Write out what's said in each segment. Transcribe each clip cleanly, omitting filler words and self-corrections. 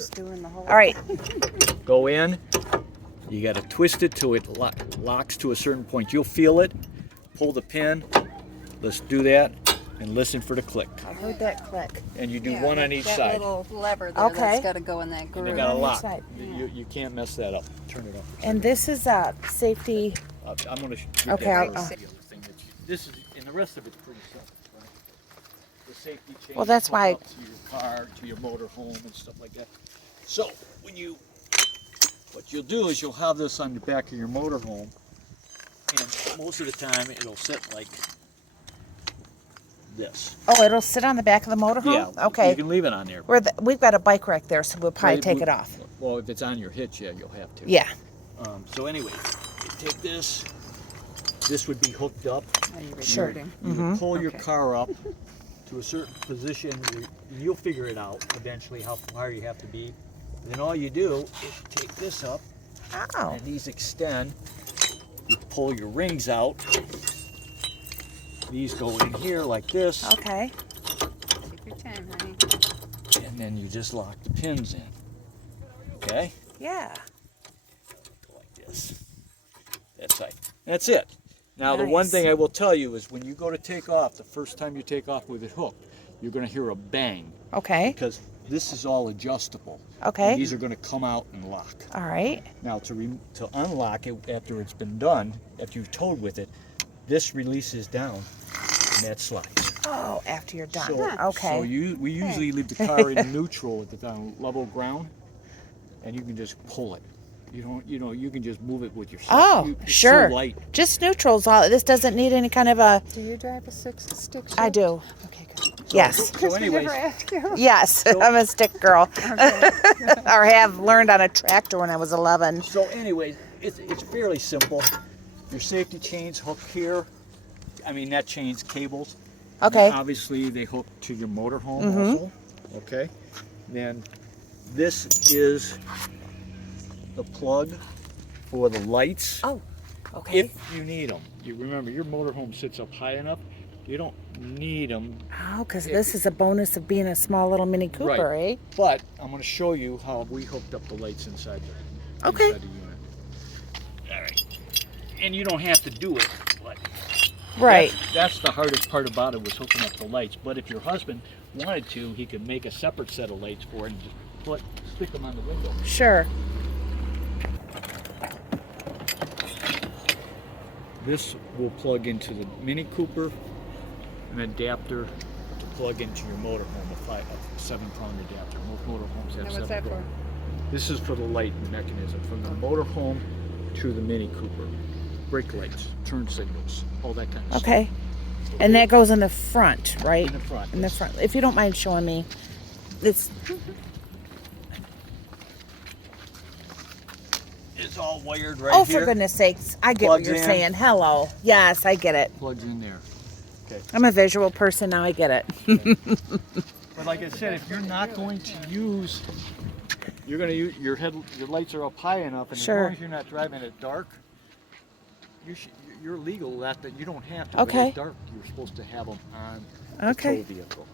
just doing the whole. All right. Go in. You got to twist it till it locks to a certain point. You'll feel it. Pull the pin. Let's do that and listen for the click. I heard that click. And you do one on each that side. little lever there, Okay. that's got to go in that And groove. they got a on each lock. side. You can't mess that up. Turn it off. And this is a safety. I'm going to. Okay, I'll- This is, and the rest of it's pretty simple. Right? The safety chain. Well, that's hook why- up to your car, to your motor home, and stuff like that. So what you'll do is you'll have this on the back of your motor home, and most of the time it'll sit like this. Oh, it'll sit on the back of the motorhome? Yeah. Okay. You can leave it on there. We've got a bike rack there, so we'll probably Right, take it off. Well, if it's on your hitch, yeah, you'll have to. Yeah. So anyway, you take this. This would be hooked up. Are you Sure. recording? You would pull your Okay. car up to a certain position. You'll figure it out eventually how far you have to be. Then all you do is take this up, Oh. and these extend. You pull your rings out. These go in here like this, Okay. Take your time, honey. and then you just lock the pins in. Okay? Yeah. Like this. That's right. That's it. Now, the one Nice. thing I will tell you is when you go to take off, the first time you take off with it hooked, you're going to hear a bang Okay. because this is all adjustable. Okay. And these are going to come out and lock. All right. Now, to unlock it after it's been done, after you've towed with it, this releases down and that slides. Oh, after you're done. So, Okay. So we usually leave the car in neutral at the down level ground, and you can just pull it. You can just move it with your. Oh, It's sure. So light. Just neutrals. All this doesn't need any kind of a. Do you drive a stick shift? I do. Okay, good. Yes. So anyways, Never asked you. Yes. I'm a stick girl, or have learned on a tractor when I was 11. so anyways, it's fairly simple. Your safety chains hook here. I mean, that chain's cables. Okay. And obviously, they hook to your motorhome also. Okay. Then this is the plug for the lights. Oh. Okay. If you need them. You remember, your motorhome sits up high enough. You don't need them. Oh, because this is a bonus of being a small little Mini Cooper, Right. eh? But I'm going to show you how we hooked up the lights inside the, Okay. inside the unit. All right. And you don't have to do it. But Right. That's the hardest part about it was hooking up the lights. But if your husband wanted to, he could make a separate set of lights for it and just stick them on the window. Sure. This will plug into the Mini Cooper, an adapter to plug into your motorhome, a 7-prong adapter. Most motorhomes have And what's that 7 for? prong. This is for the light mechanism, from the motorhome to the Mini Cooper. Brake lights, turn signals, all that kind of stuff. Okay. And that goes in the front, right? In the front. In the front. If you don't mind showing me, it's It's all wired right oh, here. for goodness sakes! I get Plugs what you're in. saying. Hello. Yes, I get it. Plugs in there. Okay. I'm a visual person now. I get it. But like I said, if you're not going to use, you're going to use your lights are up high enough, and Sure. as long as you're not driving it dark, you're legal that you don't have to. But Okay. at dark, you're supposed to have them on the Okay. tow vehicle.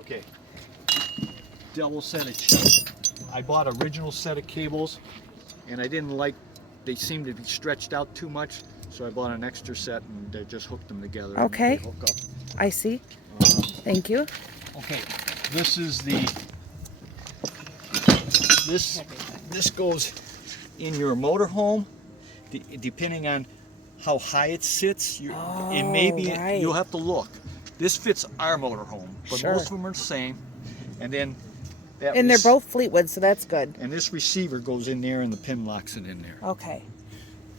Okay. Double set of. I bought original set of cables, and I didn't like. They seemed to be stretched out too much, so I bought an extra set and I just hooked them together. and Okay. they hook up. I see. Thank you. Okay, this is the, this goes in your motorhome, depending on how high it sits. It may be, right. you'll have to look. This fits our motorhome, but Sure. most of them are the same. And then that And they're both Fleetwood, so that's good. and this receiver goes in there and the pin locks it in there. Okay.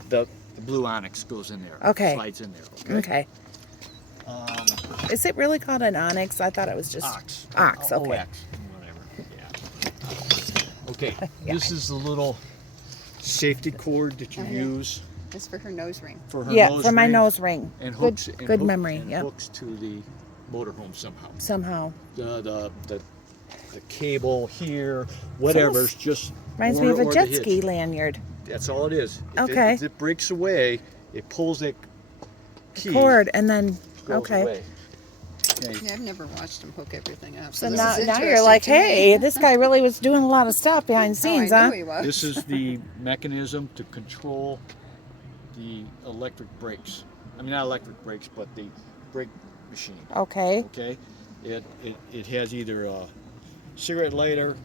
The blue onyx goes in there. Okay. Slides in there, okay? Okay. Is it really called an onyx? I thought it was just Ox. Ox, okay. OX, whatever. Yeah. Okay, this is the little safety cord that you use It's for her nose ring. for her Yeah, nose for my ring nose ring. and Good, hooks. good memory. And Yeah. hooks to the motorhome somehow. Somehow The cable here, whatever's just reminds me of a or the jet hitch. ski lanyard. That's all it is. Okay. If it breaks away, it pulls that key. Cord and then goes okay. away. Okay. Yeah, I've never watched him hook everything up. So this now, is now you're interesting like, to me. hey, this guy really was doing a lot of stuff behind the scenes, I huh? knew he was. This is the mechanism to control the electric brakes. I mean, not electric brakes, but the brake machine. Okay. Okay, it has either a cigarette lighter.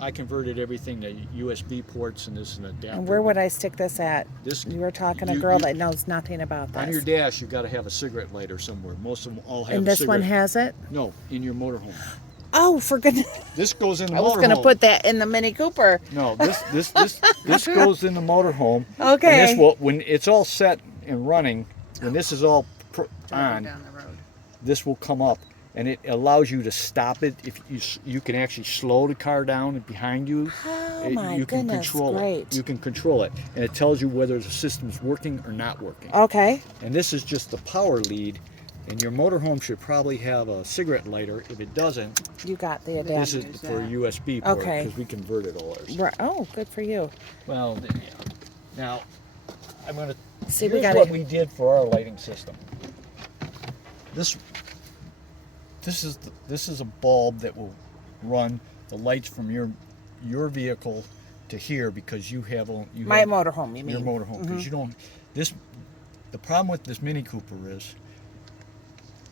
I converted everything to USB ports, and this is an adapter. And where would I stick this at? This You were talking to a girl that knows nothing about this. on your dash, you got to have a cigarette lighter somewhere. Most of them all have. And a this one cigarette. has it? No, in your motorhome. Oh, for goodness. This goes in the I was motorhome. going to put that in the Mini Cooper. No, this goes in the motorhome. Okay. And this will, when it's all set and running, when this is all Driving on, down the road. this will come up, and it allows you to stop it. If you can actually slow the car down behind you. Oh my you can goodness, control great. it. You can control it, and it tells you whether the system's working or not working. Okay. And this is just the power lead, and your motorhome should probably have a cigarette lighter. If it doesn't, You got the this adapter. is for a USB port, Okay. because we converted all ours. Right. Oh, good for you. Well, yeah. Now, I'm gonna. See, we here's got what it. we did for our lighting system. This is a bulb that will run the lights from your vehicle to here, because you have My motorhome, you mean? your motorhome, because you don't. The problem with this Mini Cooper is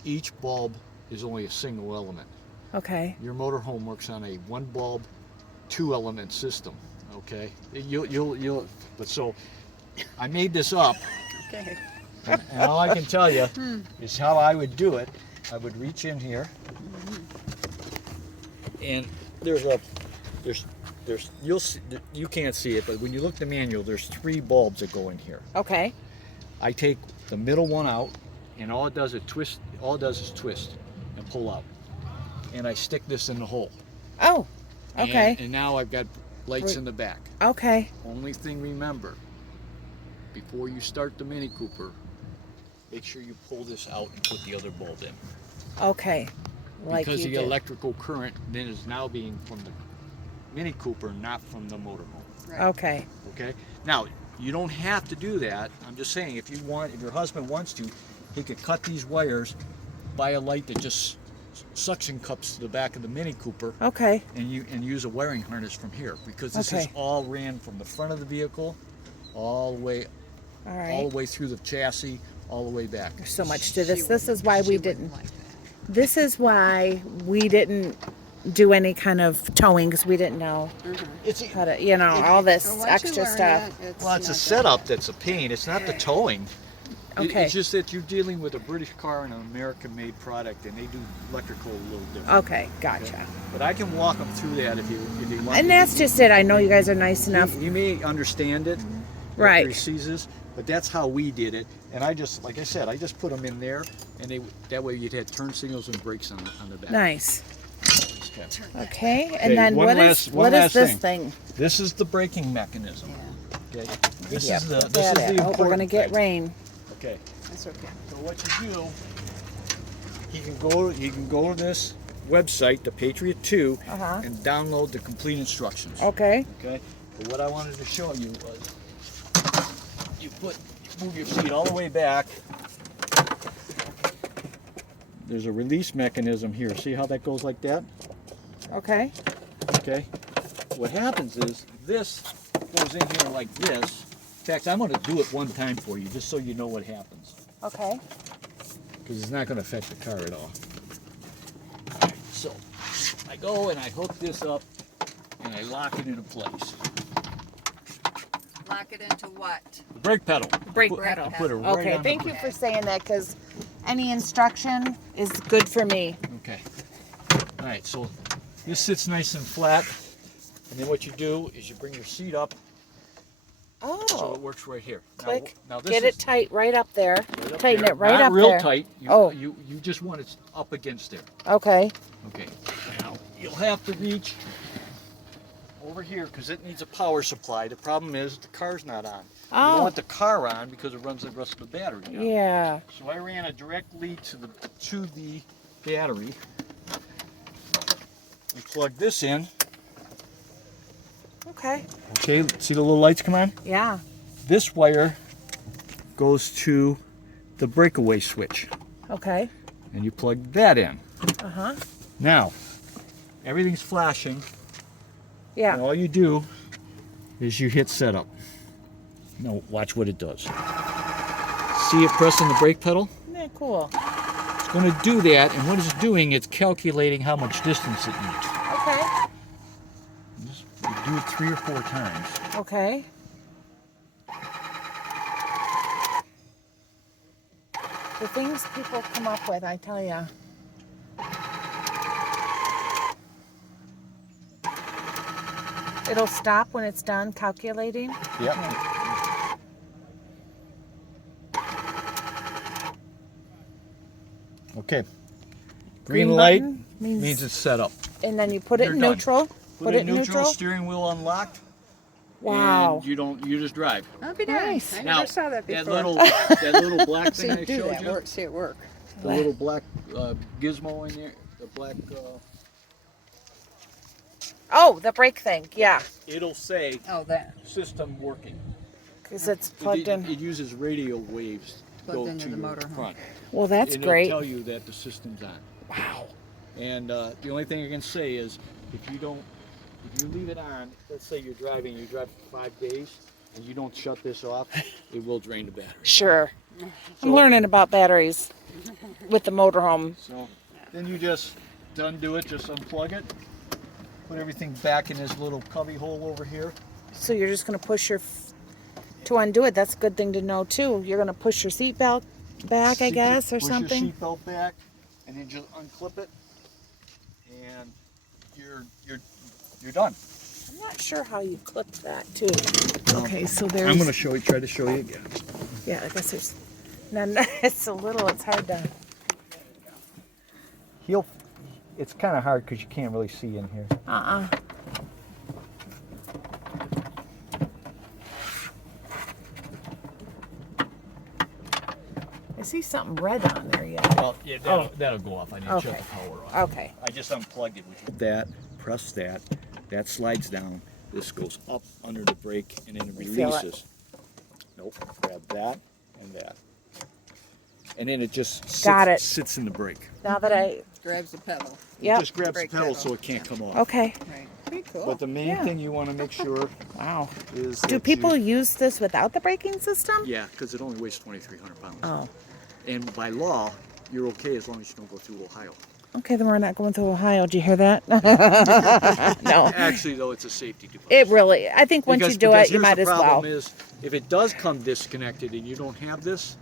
each bulb is only a single element. Okay. Your motorhome works on a one bulb, 2-element system. Okay, but so I made this up, Okay. and all I can tell you is how I would do it. I would reach in here, and there's you'll see, you can't see it, but when you look at the manual, there's 3 bulbs that go in here. Okay. I take the middle one out, and all it does is twist. All it does is twist and pull out, and I stick this in the hole. Oh, okay. And now I've got lights in the back. Okay. Only thing, remember, before you start the Mini Cooper, make sure you pull this out and put the other bulb in. Okay. Like Because you the did. electrical current then is now being from the Mini Cooper, not from the motorhome. Right. Okay. Okay? Now, you don't have to do that. I'm just saying, if your husband wants to, he could cut these wires, buy a light that just suction cups to the back of the Mini Cooper, Okay. and use a wiring harness from here, because this is Okay. all ran from the front of the vehicle all the way All all right. the way through the chassis, all the way back. There's so much to She this. This is why wouldn't- we she wouldn't didn't. like that. This is why we didn't do any kind of towing, because we didn't know It's how to, you know, all this Well, once you extra learn stuff. it, well, it's a not setup that's a pain. It's not the towing. Okay. It's just that you're dealing with a British car and an American-made product, and they do electrical a little different. Okay, gotcha. Okay? But I can walk them through that if you want. And that's just it. I know you guys are nice enough. You may understand it, Right. after he sees this, but that's how we did it. And I just, like I said, I just put them in there, and that way you'd have turn signals and brakes on the back. Nice. Okay. Okay, Okay, and then one what last is this thing. thing? This is the braking mechanism. Yeah. Okay. This Yep, is the put that in. Oh, we're important gonna get thing. rain. Okay. That's okay. So what you do, you can go to this website, the Patriot 2, Uh-huh. and download the complete instructions. Okay. Okay. But what I wanted to show you was, you move your seat all the way back. There's a release mechanism here. See how that goes like that? Okay. Okay. What happens is this goes in here like this. In fact, I'm going to do it one time for you, just so you know what happens, Okay. because it's not going to affect the car at all. Alright, so I go and I hook this up and I lock it into place. Lock it into what? The brake pedal. Brake Put- pedal. I put it right Okay. on the Thank you brake. for saying that, because any instruction is good for me. Okay. All right, so this sits nice and flat, and then what you do is you bring your seat up so it Oh. works right here. Click. Now this Get is it tight right up there. right up Tighten there. it right Not up real there. tight. You, Oh. you just want it up against there. Okay. Okay. Now you'll have to reach over here because it needs a power supply. The problem is the car's not on. You don't Oh. want the car on because it runs the rest of the battery down. Yeah. So I ran a direct lead to the battery. And plug this in. Okay. Okay, see the little lights come on? Yeah. This wire goes to the breakaway switch. Okay. and you plug that in. Uh-huh. Now, everything's flashing. Yeah. And all you do is you hit setup. Now watch what it does. See it pressing the brake pedal? Isn't that cool? It's going to do that, and what it's doing, it's calculating how much distance it needs. Okay. You do it 3 or 4 times. Okay. The things people come up with, I tell ya. It'll stop when it's done calculating. Yep. Okay. Green light button means it's set up. And then you put it You're in done. neutral. Put it in neutral, steering wheel unlocked. Wow. And you just drive. That'd be Nice. nice. I Now, never saw that before. that little black See thing I it do showed that. you, Work. See it work. the little black gizmo in there, the black, Oh, the brake thing. Yeah. it'll say Oh, that. system working. Because it's plugged in. It uses radio waves to Plugged go into to the your motor home. front. Well, that's and great. It'll tell you that the system's on. Wow. And the only thing I can say is, if you leave it on, let's say you drive for 5 days, and you don't shut this off, it will drain the battery. Sure. I'm learning about batteries with the motorhome. So then you just undo it, just unplug it, put everything back in this little cubby hole over here. So you're just going to push to undo it. That's a good thing to know too. You're going to push your seat belt back, I guess, or something. Push your seatbelt back, and then just unclip it, and you're done. I'm not sure how you clip that too. Okay, so there's. I'm going to try to show you again. Yeah, I guess there's. No, it's a little. It's hard to. It's kind of hard because you can't really see in here. I see something red on there yet. Well, yeah, that'll go off. I need to shut the power off. Okay. I just unplugged it. That, press that, that slides down. This goes up under the brake, and then it Feel it. releases. Nope, grab that and that. And then it just sits in the brake. Now that I. Grabs the pedal. Yep. It just grabs the Brake pedal pedal. so it can't come off. Okay. Right. Pretty cool. But the main thing you want to make sure Wow. is Do that people use this without the braking system? Yeah, because it only weighs 2,300 pounds. Oh. And by law, you're okay as long as you don't go through Ohio. Okay, then we're not going through Ohio. Did you hear that? No. Actually, though, it's a safety device. It really. I think once you do it, you might as The well. problem is, if it does come disconnected and you don't have this,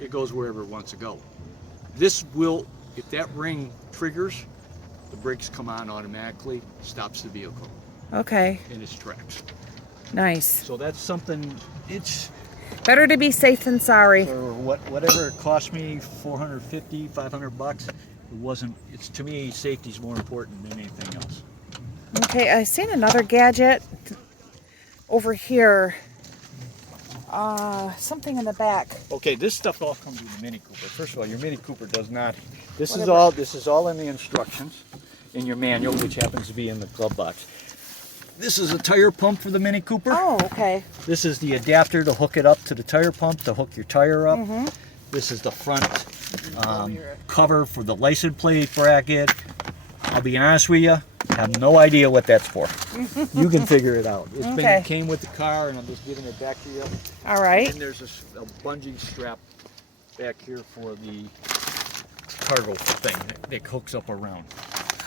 it goes wherever it wants to go. This will, if that ring triggers, the brakes come on automatically, stops the vehicle Okay. in its tracks. Nice. So that's something, it's, Better to be safe than sorry. for whatever it cost me, $450, $500, it wasn't, it's, to me, safety's more important than anything else. Okay, I seen another gadget over here. Something in the back. Okay, this stuff all comes with the Mini Cooper. First of all, your Mini Cooper does not. This Whatever. is all in the instructions, in your manual, which happens to be in the glove box. This is a tire pump for the Mini Cooper. Oh, okay. This is the adapter to hook it up to the tire pump to hook your tire up. Mm-hmm. This is the front cover for the license plate bracket. I'll be honest with you, I have no idea what that's for. You can figure it out. It came with the car, and I'm just giving it back to you. All right. And there's a bungee strap back here for the cargo thing that hooks up around.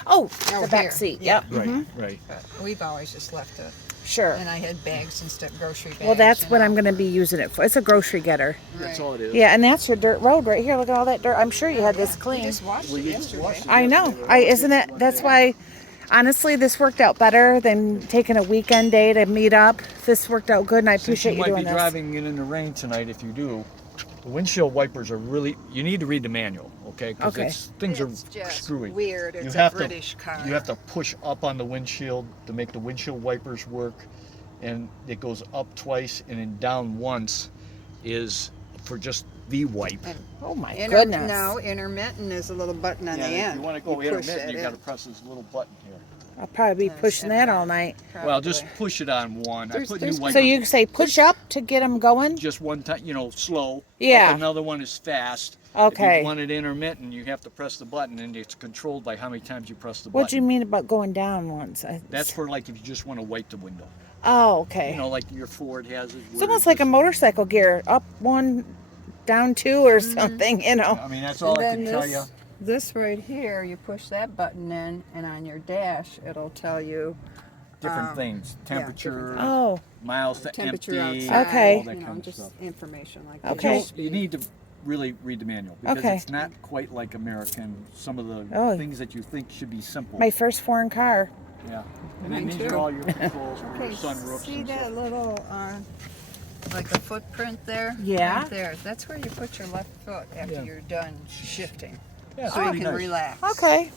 Oh, Oh, the back here. seat. Yeah. Yep. Right, right. But we've always just left it. Sure. And I had bags and stuff, grocery bags. Well, that's and what all. I'm going to be using it for. It's a grocery getter. That's Right. all it is. Yeah, and that's your dirt road right here. Look at all that dirt. I'm sure you had Yeah, this we clean. just washed Well, it you just yesterday. washed it. I know. Isn't it? That's why, honestly, this worked out better than taking a weekend day to meet up. This worked out good, and I Since appreciate you you might doing be this. driving it in the rain tonight. If you do, the windshield wipers are really. You need to read the manual, okay? Because Okay. things It's are just screwy. weird. You It's have a to- British car. You have to push up on the windshield to make the windshield wipers work, and it goes up twice and then down once is for just the wipe. And Oh my goodness. No, intermittent is a little button on the And end. if you want to go push intermittent, that you in. got to press this little button here. I'll probably be pushing that all night. Well, just push it on one. I put new white. So you say push up to get them going? Just one time, slow. Yeah. Up another one is fast. Okay. If you want it intermittent, you have to press the button, and it's controlled by how many times you press the button. What do you mean about going down once? That's for like if you just want to wipe the window. Oh, okay. Like your Ford has it. It's almost like a motorcycle gear. Up one, down two or something, I mean, that's all I can tell you. This right here, you push that button in, and on your dash, it'll tell you Different things. Temperature, Oh, miles to temperature empty, outside. Okay. all that kind of just stuff. information like that. Okay. You need to really read the manual because Okay. it's not quite like American. Some of the Oh. things that you think should be simple. my first foreign car. Yeah. And then Mine these too. are all your controls for your Okay, sunroofs see and that stuff. little, like a footprint there? Yeah. Right there. That's where you put your left foot after Yeah. you're done shifting. Yeah, it's So you pretty can nice. relax. Okay.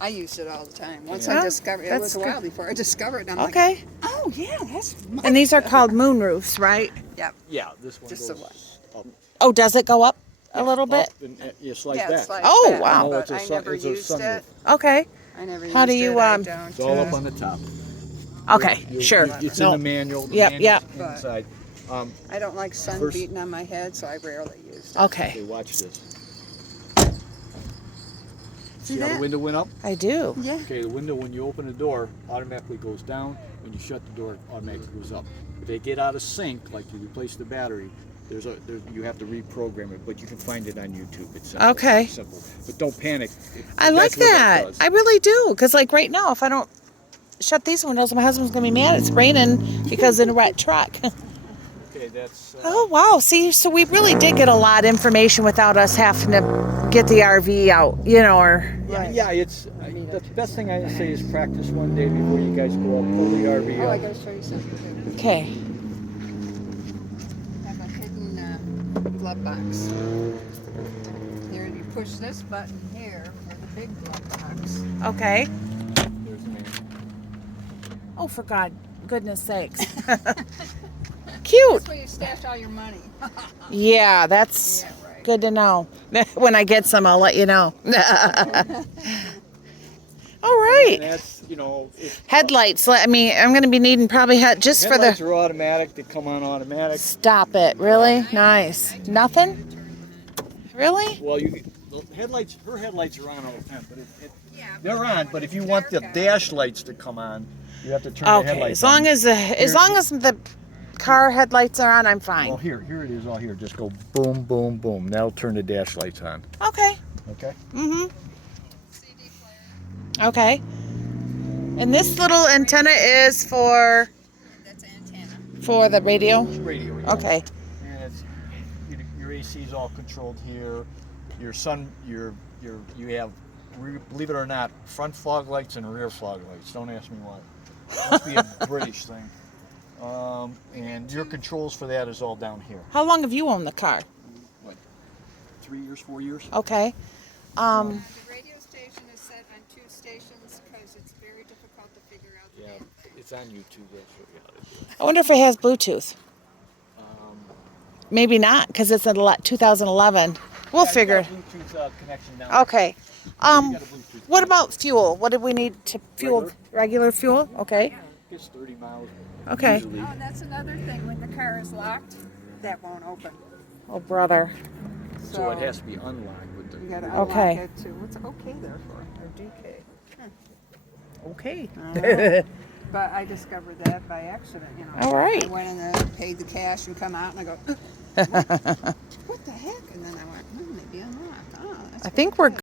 I used it all the time. Once Yeah. I discovered it, That's was a while before I discovered it. I'm like, Okay. oh yeah, that's much And these are better. called moon roofs, right? Yep. Yeah, this one Just goes the one. up. Oh, does it go up a little bit? Up and you slide Yeah, back. it's like Oh, that, wow. No, But it's a I sun- never it's a used sunroof. it. Okay. I never How used do you, it. I um, don't, It's all up on the top. Okay, sure. It's No. in the manual. The Yep, manual's yep. inside. I don't like sun First- beating on my head, so I rarely use it. Okay. Okay, watch this. See See how the that? window went up? I do. Yeah. Okay, the window when you open the door automatically goes down. When you shut the door, it automatically goes up. If they get out of sync, like you replace the battery, you have to reprogram it, but you can find it on YouTube. It's simple. Okay. It's simple. But don't panic. I like That's what that. does. I really do. Because, like, right now, if I don't shut these windows, my husband's going to be mad. It's raining because in a wet truck. Okay, that's. Oh, wow. See, so we really did get a lot of information without us having to get the RV out, or. Yeah, the best thing I say is practice one day before you guys go up. Pull the RV Oh, I up. gotta show you something. Okay. I have a hidden glove box. Here, you push this button here for the big glove box. Okay. There's the manual. Oh, for goodness sakes. Cute. That's where you stash all your money. Yeah, that's Yeah, right. good to know. When I get some, I'll let you know. All right. And that's, Headlights. I'm going to be needing probably just for headlights the. are automatic. They come on automatic. Stop it. Really? Nice. Nothing? Really? Well, the headlights, her headlights are on all the time, but they're on. But if you want the dash lights to come on, you have to turn the Okay. headlights As long on. as the car headlights are on, I'm fine. Well, here it is. All here. Just go boom, boom, boom. That'll turn the dash lights on. Okay. Okay. Mhm. Okay. And this little antenna is for That's an antenna. for the radio. Radio. Yeah. Okay. And it's your AC is all controlled here. Your you have, believe it or not, front fog lights and rear fog lights. Don't ask me why. Must be a British thing. And your controls for that is all down here. How long have you owned the car? What? 3 years, 4 years? Okay. The radio station is set on 2 stations because it's very difficult to figure out the Yeah, damn thing. it's on YouTube. They'll show you how to do it. I wonder if it has Bluetooth. Maybe not, because it's a 2011. We'll Yeah, figure. it's got a Bluetooth connection down. Okay. You got a Bluetooth What about fuel? What did we need to fuel? Regular fuel? Okay. It's 30 miles. Okay. Usually. Oh, and that's another thing. When the car is locked, that won't open. Oh, brother. So it has to be unlocked with the. You gotta Okay. unlock it too. What's okay there for? Or DK. Okay. But I discovered that by accident, All right. I went in and paid the cash and come out and I go, what the heck? And then I went, maybe unlocked. Oh, that's I think we're